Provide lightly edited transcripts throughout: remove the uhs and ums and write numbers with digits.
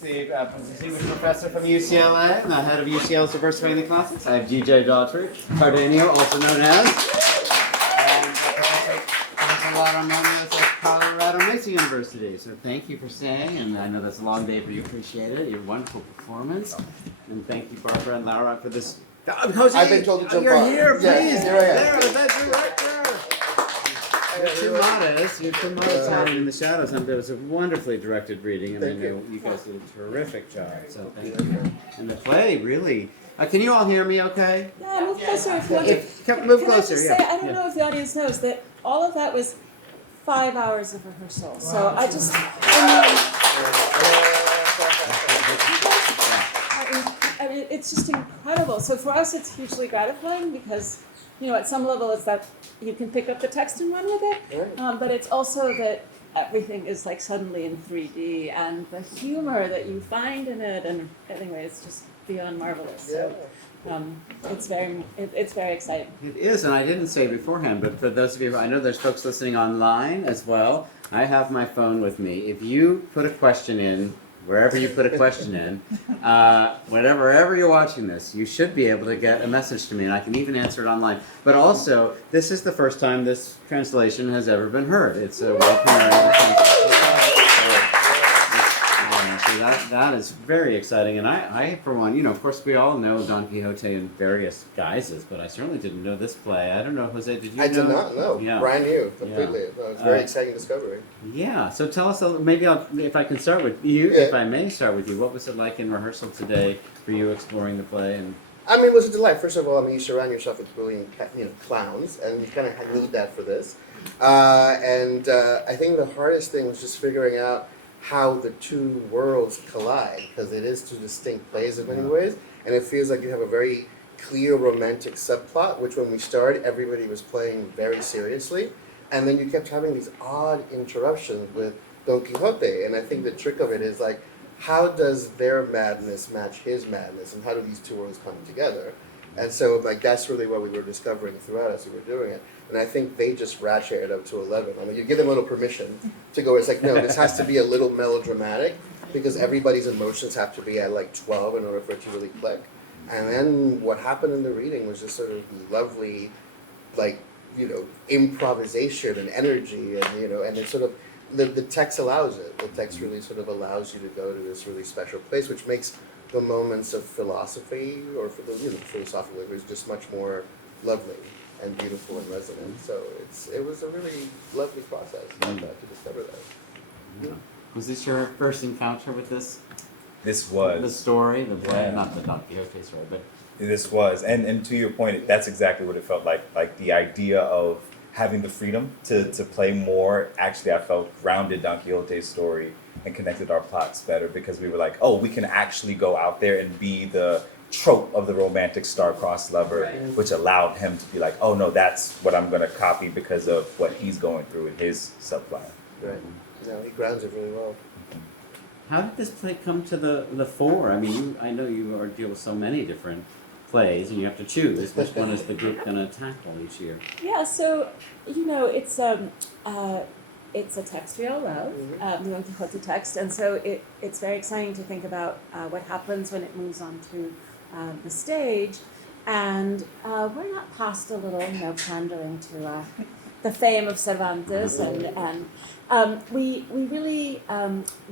the distinguished professor from UCLA and the head of UCLA's Diversifying the Classics. I have José Daughtry, Cardenio, also known as, and Professor Laura Muñoz of Colorado Mesa University. So thank you for staying, and I know that's a long day for you. Appreciate it. Your wonderful performance, and thank you, Barbara and Laura, for this. Jose, I've been told to jump you're on. here, please. Yes, here I am. There, that's you right there. You're too modest. You're too modest hiding in the shadows. And it was a wonderfly directed reading, and I know you guys did a terrific job. So thank you. And the play, really. Can you all hear me? Okay. Yeah, move closer if you want to. Move Can I closer. just say, I don't know if the audience knows that all of that was 5 hours of rehearsal. Wow. So I mean, it's just incredible. So for us, it's hugely gratifying because, at some level, it's that you can pick up the text and run with it. But it's also that everything is like suddenly in 3D, and the humor that you find in it, and anyway, it's just beyond marvelous. So it's very exciting. It is, and I didn't say beforehand, but for those of you, I know there's folks listening online as well. I have my phone with me. If you put a question in, wherever you put a question in, wherever you're watching this, you should be able to get a message to me, and I can even answer it online. But also, this is the first time this translation has ever been heard. It's a world premiere. So that is very exciting, and I for one, of course we all know Don Quixote in various guises, but I certainly didn't know this play. I don't know, Jose, did you know? I did not know. Yeah. Brand new, completely. Yeah. No, it's a very exciting discovery. Yeah, so tell us, if I can start with you, if I may start with you, what was it like in rehearsal today for you exploring the play? And I mean, it was a delight. First of all, you surround yourself with brilliant, clowns, and you kind of need that for this. I think the hardest thing was just figuring out how the two worlds collide, because it is two distinct plays in many ways, and it feels like you have a very clear romantic subplot, which when we started, everybody was playing very seriously, and then you kept having these odd interruptions with Don Quixote, and I think the trick of it is like, how does their madness match his madness, and how do these two worlds come together? And so, that's really what we were discovering throughout as we were doing it. And I think they just ratchet it up to 11. I mean, you give them a little permission to go, it's like, no, this has to be a little melodramatic, because everybody's emotions have to be at 12 in order for it to really click. And then what happened in the reading was just sort of lovely, improvisation and energy, and it's sort of, the text allows it. The text really sort of allows you to go to this really special place, which makes the moments of philosophy or for the philosophical language just much more lovely and beautiful and resonant. So it was a really lovely process to discover that. yeah. Was this your first encounter with this? This was The story, the play, not the Don Quixote story, but This was, and to your point, that's exactly what it felt like the idea of having the freedom to play more. Actually, I felt grounded Don Quixote's story and connected our plots better, because we were like, oh, we can actually go out there and be the trope of the romantic star-crossed lover, which allowed him to be like, oh no, that's what I'm going to copy because of what he's going through in his subplot. Right. No, he grounds it really well. how did this play come to the fore? I mean, I know you deal with so many different plays, and you have to choose which one is the group going to tackle each year. Yeah, so it's a text we all love, the Don Quixote text, and so it's very exciting to think about what happens when it moves on to the stage, and we're not past a little, pandering to the fame of Cervantes, and we really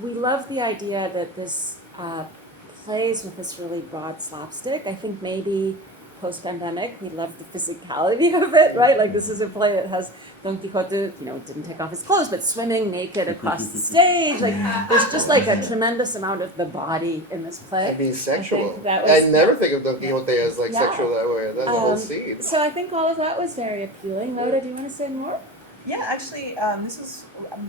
we love the idea that this plays with this really broad slapstick. I think maybe post-pandemic, we love the physicality of it, right? Like, this is a play that has Don Quixote, didn't take off his clothes, but swimming naked across the stage. Like, there's just a tremendous amount of the body in this play. I mean, sexual. I never think of Don Quixote as sexual that way. That's the whole scene. So I think all of that was very appealing. Laura, do you want to say more? Yeah, actually, this is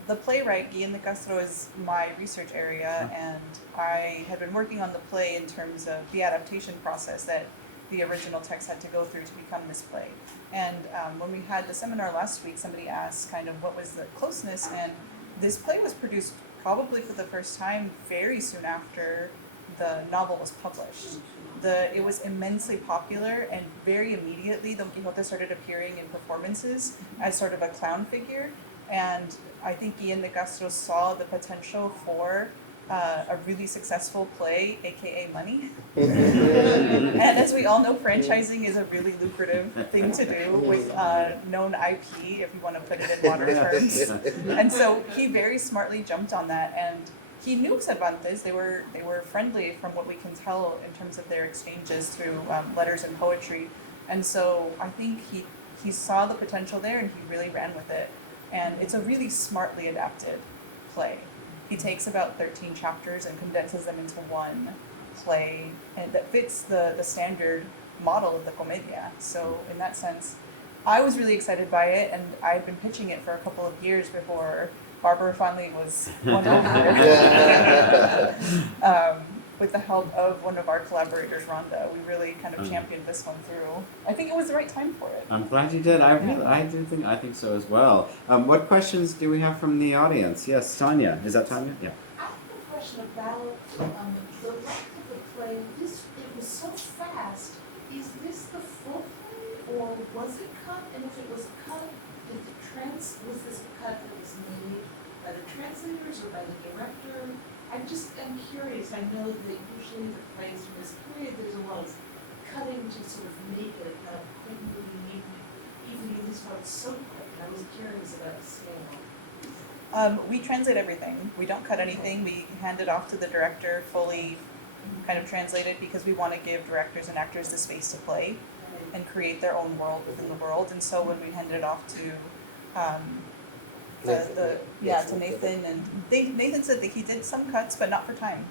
the playwright Guillén de Castro is my research area, and I had been working on the play in terms of the adaptation process that the original text had to go through to become this play. And when we had the seminar last week, somebody asked kind of what was the closeness, and this play was produced probably for the first time very soon after the novel was published. It was immensely popular, and very immediately Don Quixote started appearing in performances as sort of a clown figure, and I think Guillén de Castro saw the potential for a really successful play, aka money. And as we all know, franchising is a really lucrative thing to do with known IP, if you want to put it in modern terms. And so he very smartly jumped on that, and he knew Cervantes. They were friendly from what we can tell in terms of their exchanges through letters and poetry. And so I think he saw the potential there, and he really ran with it. And it's a really smartly adapted play. He takes about 13 chapters and condenses them into one play, and that fits the standard model of the comedia. So in that sense, I was really excited by it, and I had been pitching it for a couple of years before Barbara finally was won over. With the help of one of our collaborators, Rhonda, we really kind of championed this one through. I think it was the right time for it. I'm glad you did. I think so as well. What questions do we have from the audience? Yes, Tanya. Is that Tanya? Yeah. I have a question about the length of the play. It was so fast. Is this the full play, or was it cut? And if it was cut, was this a cut that was made by the translators or by the director? I'm curious. I know that usually the plays from this period, there's a lot of cutting to sort of make it a quick movie, even this one's so quick. I was curious about the scale. We translate everything. We don't cut anything. We hand it off to the director fully kind of translated, because we want to give directors and actors the space to play and create their own world within the world. And so when we handed it off to to Nathan, and Nathan said that he did some cuts, but not for time.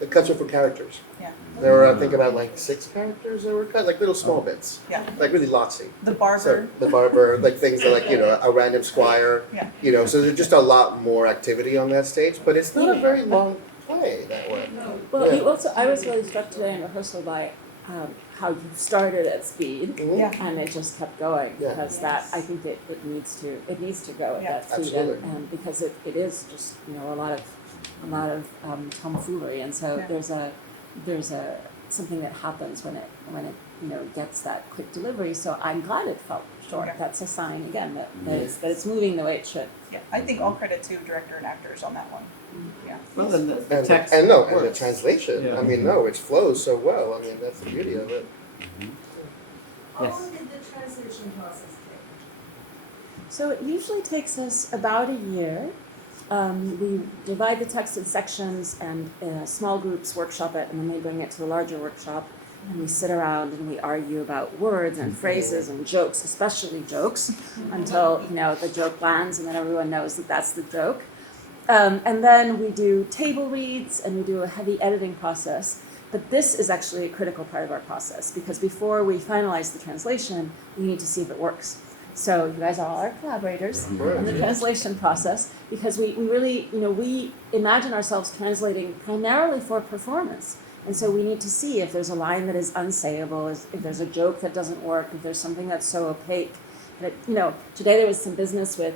The cuts were for characters. Yeah. There were, I think, about like 6 characters that were cut, like little small bits. Yeah. Like really lotsy. The barber. So the barber, like things that, like, a random squire. Yeah. So there's just a lot more activity on that stage, but it's not a very long play that way. Well, Yeah. I was really struck today in rehearsal by how you started at speed Mhm. Yeah. and it just kept going, Yeah. because that, I think it needs to go at Yeah. that speed, Absolutely. and because it is just, a lot of tomfoolery, and so Yeah. there's a something that happens when it gets that quick delivery. So I'm glad it felt short. Yeah. That's a sign again that it's moving the way it should. Yeah. I think all credit to director and actors on that one. Yeah. Well, then the And text and the works. translation. Yeah. I mean, no, it flows so well. I mean, that's the beauty of it. How Yes. long did the translation process take? So it usually takes us about a year. We divide the text in sections, and small groups workshop it, and then they bring it to the larger workshop, and we sit around and we argue about words and phrases and jokes, especially jokes, until the joke lands, and then everyone knows that that's the joke. And then we do table reads, and we do a heavy editing process. But this is actually a critical part of our process, because before we finalize the translation, we need to see if it works. So you guys are all our collaborators in the translation process, because we really, we imagine ourselves translating primarily for performance. And so we need to see if there's a line that is unsayable, if there's a joke that doesn't work, if there's something that's so opaque. That, today there was some business with,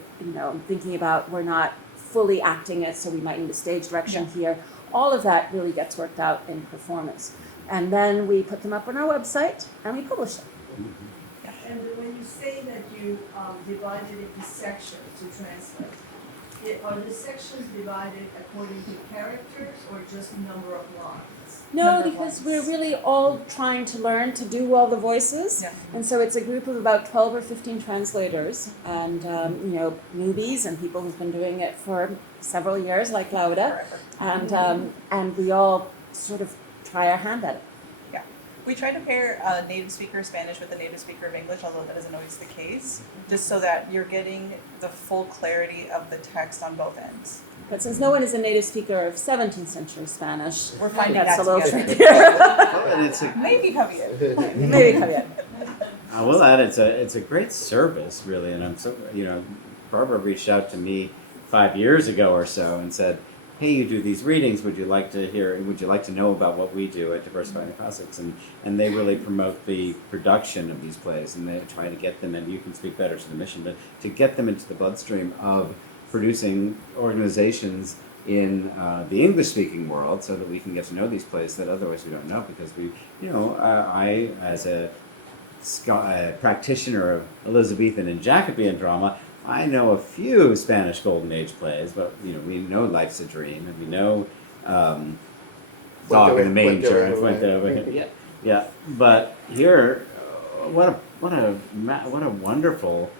thinking about we're not fully acting it, so we might need a stage direction here. All of that really gets worked out in performance. And then we put them up on our website and we publish them. And when you say that you divided it into sections to translate, are the sections divided according to characters or just number of lines? No, because we're really all trying to learn to do all the voices. Yeah. And so it's a group of about 12 or 15 translators and, newbies and people who've been doing it for several years, like Laura. And we all sort of try our hand at it. Yeah. We try to pair a native speaker of Spanish with a native speaker of English, although that isn't always the case, just so that you're getting the full clarity of the text on both ends. But since no one is a native speaker of 17th century Spanish, We're finding that's that a little together. trickier. And it's a, Maybe Javier. Maybe come in. I will add, it's a great service, really, and I'm so, Barbara reached out to me 5 years ago or so and said, hey, you do these readings, would you like to know about what we do at Diversifying the Classics? And they really promote the production of these plays, and they try to get them, and you can speak better to the mission, but to get them into the bloodstream of producing organizations in the English-speaking world, so that we can get to know these plays that otherwise we don't know, because I, as a practitioner of Elizabethan and Jacobean drama, I know a few Spanish Golden Age plays, but we know Life's a Dream, and we know dog in the Went manger. over, It went right. over him. Yeah, yeah. But here, what a wonderful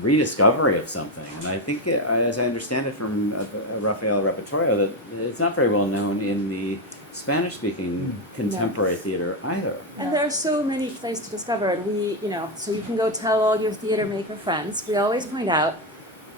rediscovery of something. And I think, as I understand it from Rafael Repertorio, that it's not very well known in the Spanish-speaking contemporary theater either. And there are so many plays to discover, and so you can go tell all your theater maker friends. We always point out,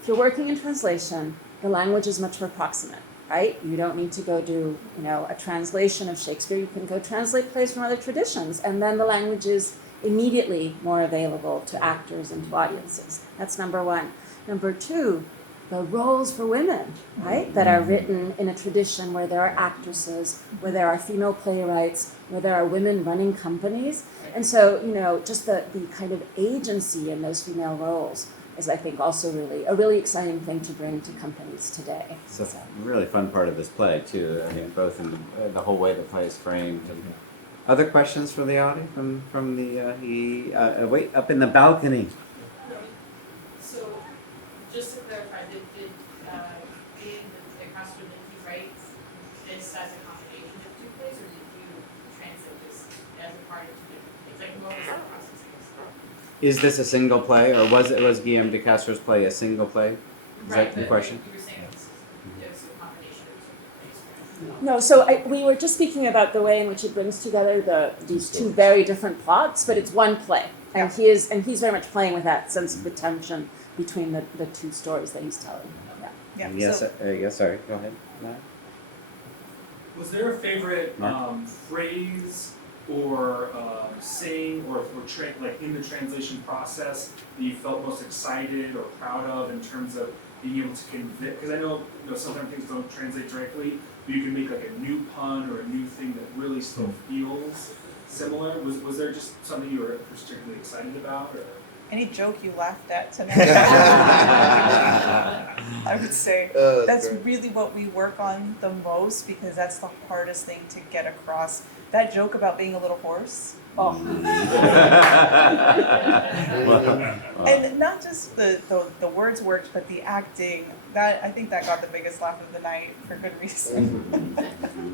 if you're working in translation, the language is much more proximate, right? You don't need to go do, a translation of Shakespeare. You can go translate plays from other traditions, and then the language is immediately more available to actors and to audiences. That's number one. Number two, the roles for women, right, that are written in a tradition where there are actresses, where there are female playwrights, where there are women running companies. And so, just the kind of agency in those female roles is, I think, also a really exciting thing to bring to companies today. It's a really fun part of this play, too. I mean, both in the whole way the play is framed. And other questions from the audience? From the, wait, up in the balcony. So, just to clarify, did Guillén the Castro, did he write this as a combination of two plays, or did you translate this as a part of two different plays? Like, what was the process? Is this a single play, or was Guillén de Castro's play a single play? Is that the question? You were saying it was a combination of two plays, right? No, so we were just speaking about the way in which it brings together these two very different plots, but it's one play, and he's very much playing with that sense of the tension between the two stories that he's telling. Yeah. Yes, yes, sorry, go ahead. No? Was there a favorite phrase or saying or like in the translation process that you felt most excited or proud of in terms of being able to convey? Because I know, sometimes things don't translate directly, but you can make like a new pun or a new thing that really still feels similar. Was there just something you were particularly excited about? Or? Any joke you laughed at tonight? I would say that's great. really what we work on the most, because that's the hardest thing to get across. That joke about being a little horse. Oh. And not just the words worked, but the acting. That, I think that got the biggest laugh of the night for good reason.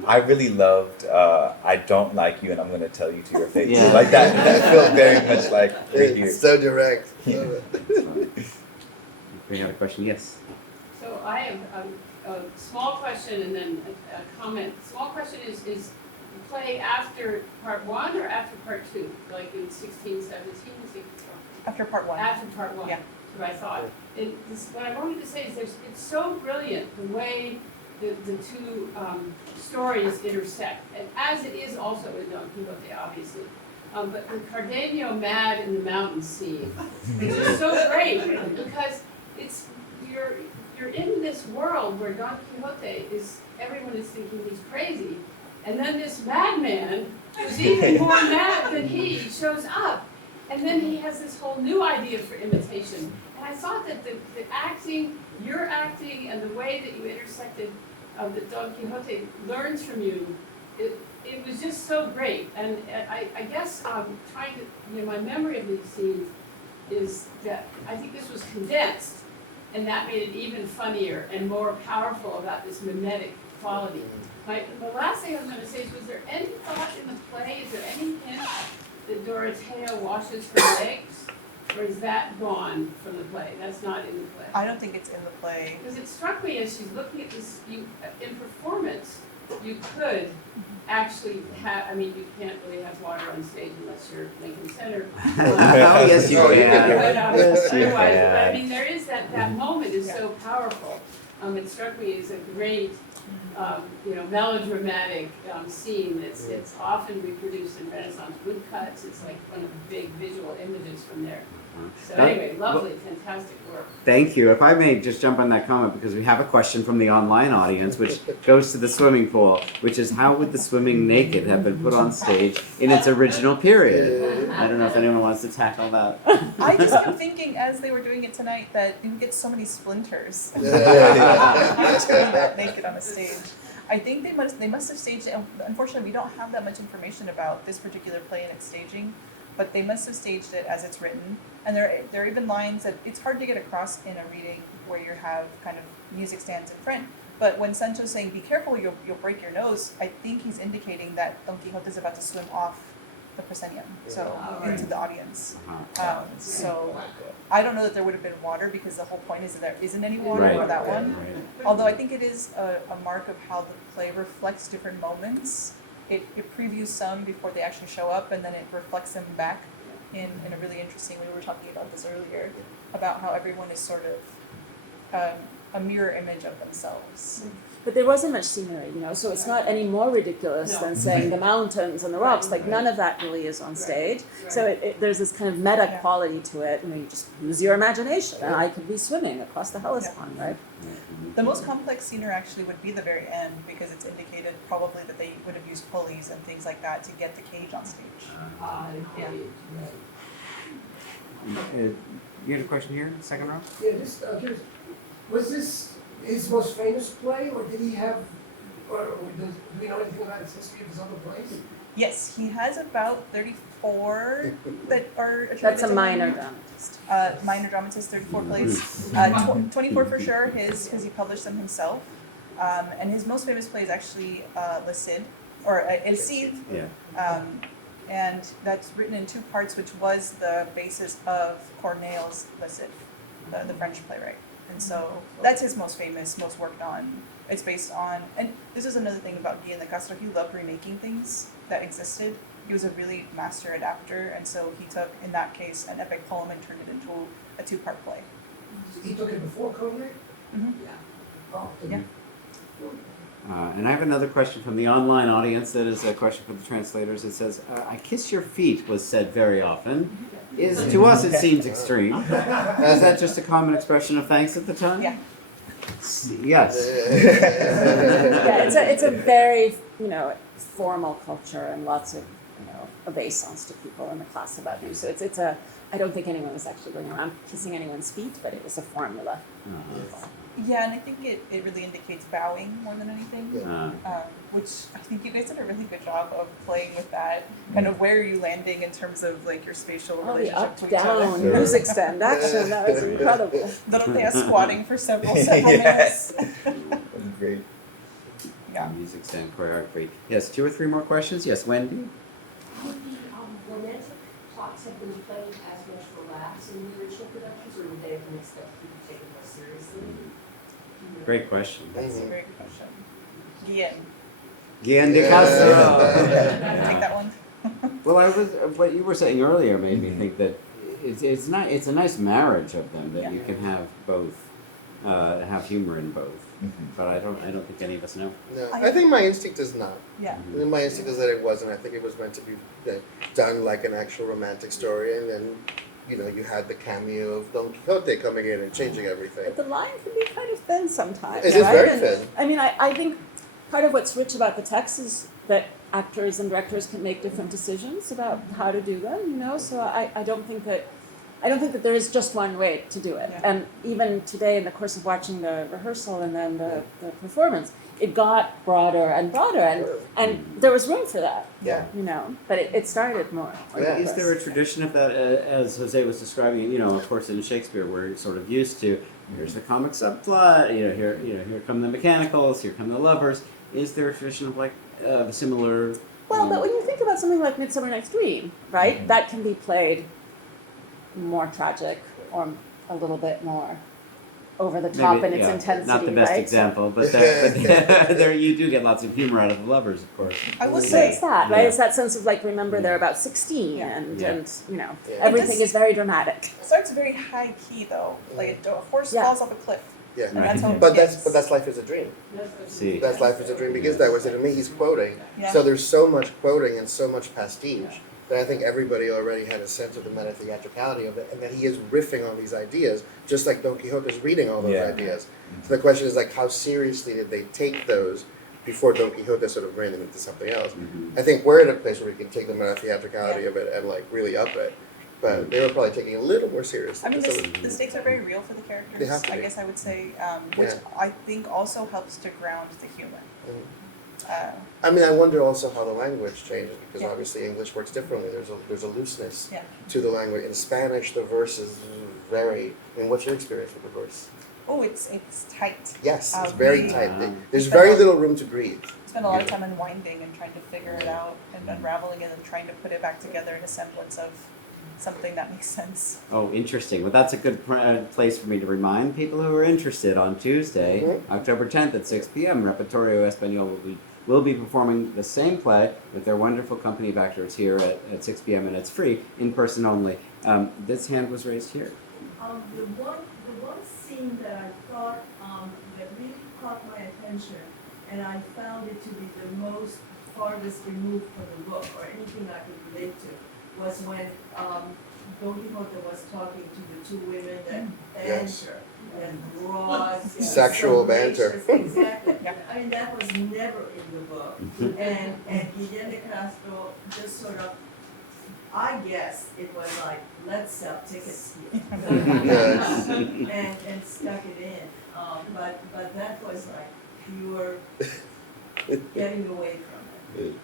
I really loved I don't like you and I'm gonna tell you to your face. Yeah. Like that felt very much like right here. It's so direct. Yeah. We have a question, yes. So I have a small question and then a comment. Small question is play after part one or after part two? Like in 16, 17, 16? After part one. After part one. Yeah. What I thought. What I wanted to say is it's so brilliant the way the two stories intersect, and as it is also in Don Quixote, obviously. But the Cardenio mad in the mountain scene is just so great because you're in this world where Don Quixote everyone is thinking he's crazy, and then this madman who's even more mad than he shows up, and then he has this whole new idea for imitation. And I thought that the acting, your acting, and the way that you intersected that Don Quixote learns from you, it was just so great. And I guess trying to, my memory of these scenes is that I think this was condensed, and that made it even funnier and more powerful about this mimetic quality. The last thing I was going to say is, was there any thought in the play, is there any hint that Dorothea washes her legs? Or is that gone from the play? That's not in the play. I don't think it's in the play. Because it struck me as she's looking at this, in performance, you could actually have, you can't really have water on stage unless you're Lincoln Center. Oh, yes, you Oh, you can. can. Yes, you Otherwise, can. there is that moment is so powerful. It struck me as a great, melodramatic scene it's often reproduced in Renaissance woodcuts. It's like one of the big visual images from there. So anyway, lovely, fantastic work. Thank you. If I may just jump on that comment, because we have a question from the online audience, which goes to the swimming pool, which is, how would the swimming naked have been put on stage in its original period? I don't know if anyone wants to tackle that. I just kept thinking as they were doing it tonight that you get so many splinters. Just doing that naked on a stage. I think they must have staged it. Unfortunately, we don't have that much information about this particular play and its staging, but they must have staged it as it's written. And there are even lines that it's hard to get across in a reading where you have kind of music stands in front. But when Sancho's saying, be careful, you'll break your nose, I think he's indicating that Don Quixote is about to swim off the proscenium, so into the audience. So I don't know that there would have been water because the whole point is that there isn't any water Right, for that right, one. right. Although I think it is a mark of how the play reflects different moments. It previews some before they actually show up, and then it reflects them back in a really interesting, we were talking about this earlier, about how everyone is sort of a mirror image of themselves. But there wasn't much scenery, you know, so it's not any more ridiculous than saying the mountains and the rocks. Like none of that really is on stage. So there's this kind of meta quality to it. You know, you just use your imagination, and I could be swimming across the Hellespont, right? The most complex scenery actually would be the very end because it's indicated probably that they would have used pulleys and things like that to get the cage on stage. You had a question here, second row? Yeah, just curious, was this his most famous play, or did he have, or do we know anything about his history of his other plays? Yes, he has about 34 that are attributed That's a to minor him. dramatist. Minor dramatist, 34 plays. 24 for sure, his, because he published them himself. And his most famous play is actually Le Cid, or El Cid. Yeah. And that's written in two parts, which was the basis of Corneille's Le Cid, the French playwright. And so that's his most famous, most worked on. It's based on, and this is another thing about Guillén de Castro, he loved remaking things that existed. He was a really master adapter, and so he took, in that case, an epic poem and turned it into a two-part play. He took it before Corneille? Mm-hmm. Oh, Yeah. And I have another question from the online audience that is a question for the translators. It says, I kiss your feet was said very often. To us it seems extreme. Is that just a common expression of thanks at the time? Yeah. Yes. Yeah, it's a very, you know, formal culture and lots of, you know, obeisance to people in the class above you. So it's a, I don't think anyone was actually going around kissing anyone's feet, but it was a formula. Yeah, and I think it really indicates bowing more than anything. Which I think you guys did a really good job of playing with that. Kind of where are you landing in terms of like your spatial All the relationship up, to each down, other. music stand action, that was incredible. Dorothea squatting for several minutes. Great. Yeah. Music stand choreography. Yes, 2 or 3 more questions. Yes, Wendy? Would the romantic plots have been played as much for laughs in the original productions, or would they have been expected to be taken more seriously? Great question. That's a very good question. Guillén, Guillén de Castro. take that one. Well, what you were saying earlier made me think that it's a nice marriage of them, that you can have both, have humor in both. But I don't think any of us know. No, I think my instinct is not. Yeah. I think my instinct is that it wasn't. I think it was meant to be done like an actual romantic story, and then, you know, you had the cameo of Don Quixote coming in and changing everything. But the line can be kind of thin sometimes. It is right? very And, thin. I mean, I think part of what's rich about the text is that actors and directors can make different decisions about how to do them, you know, so I don't think that there is just one way to do it. Yeah. And even today, in the course of watching the rehearsal and then the performance, it got broader and broader, and there was room for that. Yeah. You know, but it started more. Yeah. Is there a tradition of that, as Jose was describing? You know, of course, in Shakespeare, we're sort of used to here's the comic subplot. Here come the mechanicals. Here come the lovers. Is there a tradition of like the similar? Well, but when you think about something like Midsummer Night's Dream, right, that can be played more tragic or a little bit more over the top in its intensity, not the best right? example, but there you do get lots of humor out of the lovers, of course. I will So say, it's that, right? Yeah. It's that sense of like, remember they're about 16 Yeah. and you know, Yeah. everything is very dramatic. it starts very high key though. Like a horse Yeah. falls off a cliff, Yeah. and that's how it But begins. that's Life is a Dream. See, That's Life is a Dream because that was it. To me, he's quoting. Yeah. So there's so much quoting and so much pastiche that I think everybody already had a sense of the meta theatricality of it, and that he is riffing on these ideas, just like Don Quixote is reading all those Yeah. ideas. So the question is like, how seriously did they take those before Don Quixote sort of ran them into something else? I think we're at a place where we can take the meta theatricality of it and like really up it, but they were probably taking it a little more seriously. I mean, So- the stakes are very real for the characters. They have to I be. guess I would say, which Yeah. I think also helps to ground the humor. I mean, I wonder also how the language changes because Yeah. obviously English works differently. There's a looseness Yeah. to the language. In Spanish, the verse is very. I mean, what's your experience with the verse? Oh, it's tight. Yes, it's Um, very we- tight. Wow. There's very little room to breathe. Spend a lot of time unwinding and trying to figure it out and unraveling it and trying to put it back together in a semblance of something that makes sense. Oh, interesting. Well, that's a good place for me to remind people who are interested on Tuesday, Mhm. October 10th at 6 p.m. Repertorio Español will be performing the same play with their wonderful company of actors here at 6 p.m. and it's free, in person only. This hand was raised here. The one scene that I thought that really caught my attention, and I found it to be the most farthest removed from the book or anything I could relate to, was when Don Quixote was talking to the two women that Yes. banter and broad, Sexual banter. Exactly. Yeah. I mean, that was never in the book. And Guillén de Castro just sort of, I guess it was like, let's sell tickets here. Yes. And stuck it in. But that was like pure getting away from it.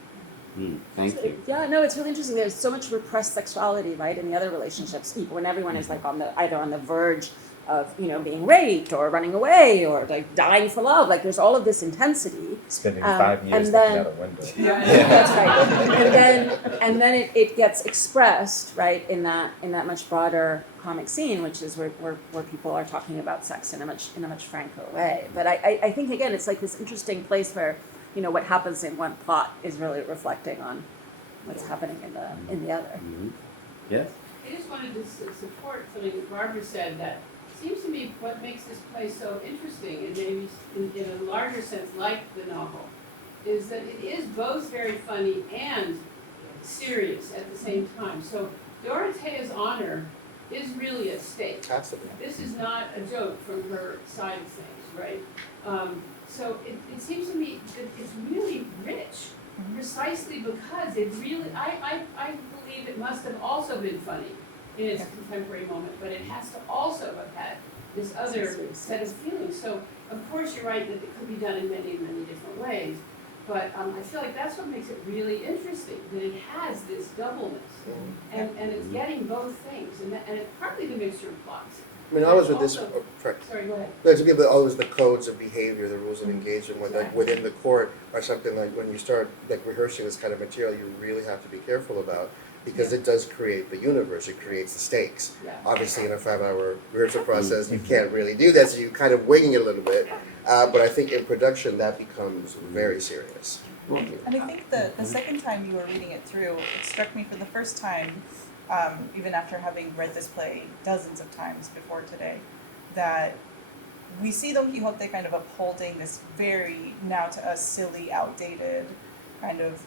Thank you. Yeah, no, it's really interesting. There's so much repressed sexuality, right, in the other relationships. When everyone is like either on the verge of being raped or running away or like dying for love, like there's all of this intensity. Spending Um, 5 years and looking then- out a window. That's right. And then it gets expressed, right, in that much broader comic scene, which is where people are talking about sex in a much franker way. But I think again it's like this interesting place where what happens in one plot is really reflecting on what's happening in the other. Yes? I just wanted to support something that Barbara said, that seems to me what makes this play so interesting, and maybe in a larger sense like the novel, is that it is both very funny and serious at the same time. So Dorothea's honor is really at stake. Absolutely. This is not a joke from her side of things, right? So it seems to me that it's really rich, precisely because it really, I believe it must have also been funny in its contemporary moment, but it has to also have had this other set of feelings. So of course you're right that it could be done in many, many different ways, but I feel like that's what makes it really interesting, that it has this doubleness, and it's getting both things, and it's partly the mixture of plots. I mean, always with this, Also- sorry. Sorry, go ahead. No, to be always the codes of behavior, the rules of engagement, like within the court, are something like when you start like rehearsing this kind of material, you really have to be careful about, because it does create the universe. It creates the stakes. Yeah. Obviously, in a 5-hour rehearsal process, you can't really do that, so you're kind of winging it a little bit. But I think in production, that becomes very serious. And I think the second time you were reading it through, it struck me for the first time, even after having read this play dozens of times before today, that we see Don Quixote kind of upholding this very, now to us, silly, outdated kind of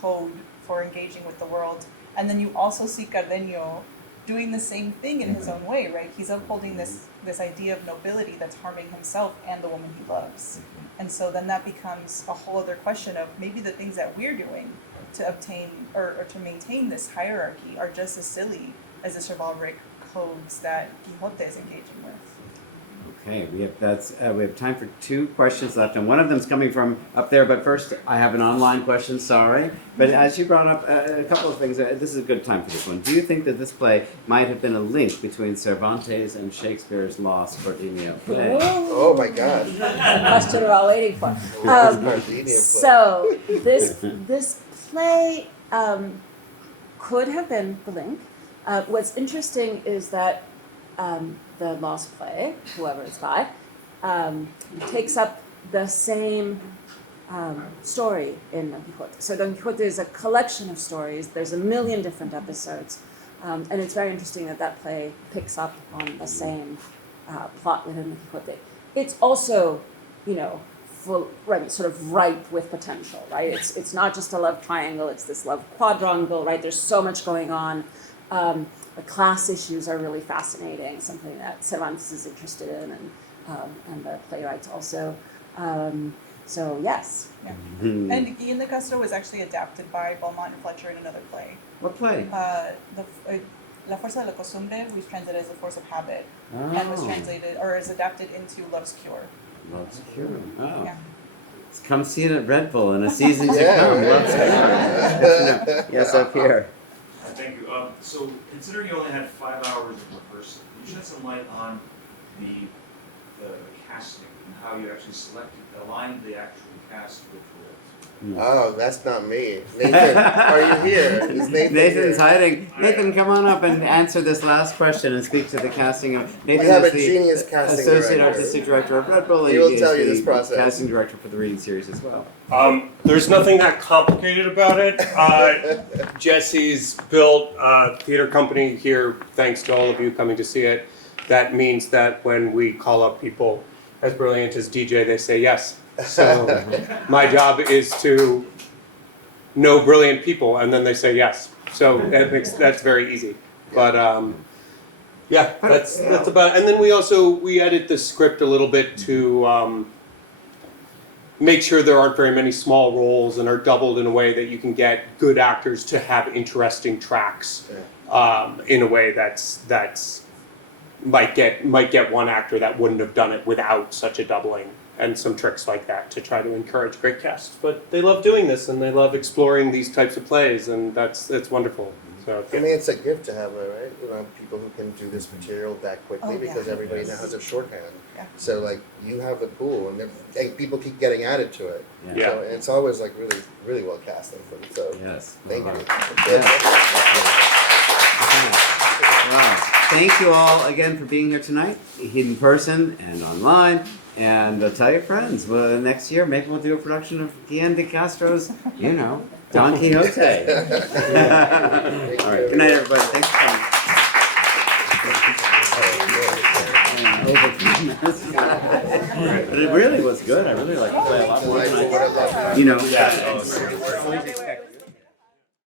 code for engaging with the world. And then you also see Cardenio doing the same thing in his own way, right? He's upholding this idea of nobility that's harming himself and the woman he loves. And so then that becomes a whole other question of maybe the things that we're doing to obtain or to maintain this hierarchy are just as silly as the chivalric codes that Quixote is engaging with. Okay, we have time for 2 questions left, and one of them's coming from up there. But first, I have an online question. Sorry, but as you brought up a couple of things, this is a good time for this one. Do you think that this play might have been a link between Cervantes and Shakespeare's lost Cordelia play? Oh my God. The question we're all waiting for. Cardenio play. So this play could have been the link. What's interesting is that the lost play, whoever it's by, takes up the same story in Don Quixote. So Don Quixote is a collection of stories. There's a million different episodes, and it's very interesting that play picks up on the same plot within Don Quixote. It's also, sort of ripe with potential, right? It's not just a love triangle, it's this love quadrangle, right? There's so much going on. The class issues are really fascinating, something that Cervantes is interested in, and the playwrights also. So yes. Yeah. Mhm. And Guillén de Castro was actually adapted by Beaumont and Fletcher in another play. What play? La Fuerza de la Costumbre, which translated as The Force of Habit, and was translated, or is adapted into Love's Cure. Love's Cure. Oh. Yeah. Come see it at Red Bull in a season to Yeah, come. right. Love's Cure. Yes, up here. Thank you. So, considering you only had 5 hours of rehearsal, can you shed some light on the the casting and how you actually selected, aligned the actual cast with roles? Oh, that's not me. Nathan, are you here? Is Nathan Nathan's here? hiding. Nathan, come on up and answer this last question and speak to the casting of. Nathan have is a the genius casting Associate director. Artistic Director of Red Bull. He will is tell you the this process. Casting director for the reading series as well. There's nothing that complicated about it. Jesse's built a theater company here, thanks to all of you coming to see it. That means that when we call up people as brilliant as DJ, they say yes. So my job is to know brilliant people, and then they say yes. So that's very easy. But yeah, that's about. And then we edit the script a little bit to make sure there aren't very many small roles and are doubled in a way that you can get good actors to have interesting tracks in a way that's might get one actor that wouldn't have done it without such a doubling, and some tricks like that to try to encourage great casts. But they love doing this and they love exploring these types of plays, and it's wonderful. So I mean, it's a gift to have, right? You know, people who can do this material that quickly because everybody now has a shorthand. Yeah. So like, you have the pool, and people keep getting added to it. Yeah. So it's always like really, really well cast. So Yes. thank you. Yeah. Wow. Thank you all again for being here tonight, in person and online. And tell your friends. Well, next year maybe we'll do a production of Guillén de Castro's, Don Quixote. All right. Good night, everybody. Thanks for coming. But it really was good. I really like to play a lot more than I.